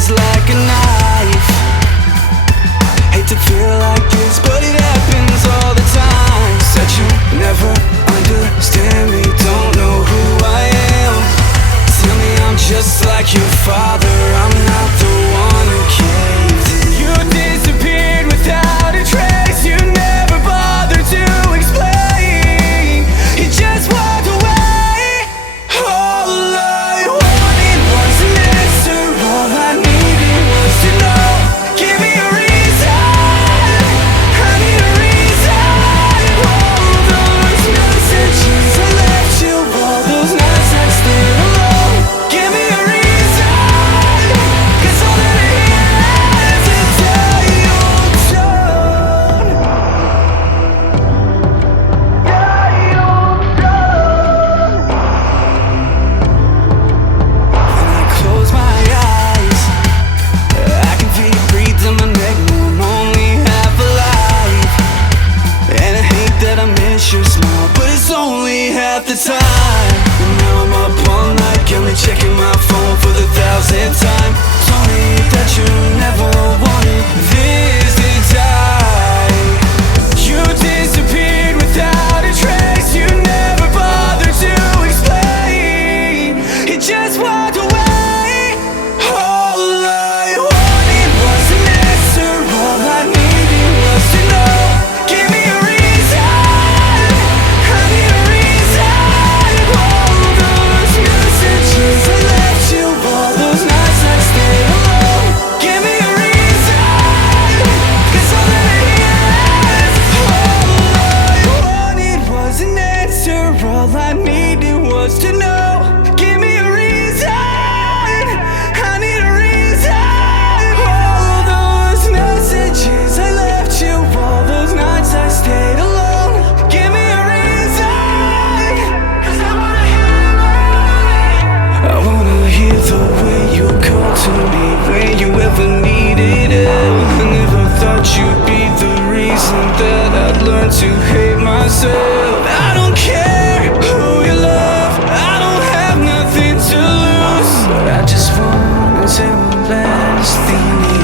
just like a knife. Hate to feel like this, but it happens all the time. Said you never understand me, don't know who I am. Tell me I'm just like your father, I'm not the one who caved in. You disappeared without a trace, you never bothered to explain. You just walked away. All I wanted was an answer, all I needed was to know. Give me a reason, I need a reason. All those messages I left you, all those nights I stayed alone. Give me a reason, 'cause all that I hear is a dial tone. When I close my eyes, I can feel you breathe in my neck. Now I'm only half alive, and I hate that I miss your smile, but it's only half the time. And now I'm up all night, got me checking my phone for the 1,000th time. Told me that you never wanted this to die. You disappeared without a trace, you never bothered to explain. You just walked away. All I wanted was an answer, all I needed was to know. Give me a reason, I need a reason. All those messages I left you, all those nights I stayed alone. Give me a reason, 'cause all that I hear is all I wanted was an answer, all I needed was to know. Give me a reason, I need a reason. All those messages I left you, all those nights I stayed alone. Give me a reason, 'cause I wanna hear the way you call to me when you ever needed it. I never thought you'd be the reason that I'd learn to hate myself. I don't care who you love, I don't have nothing to lose, but I just wanna say one last thing.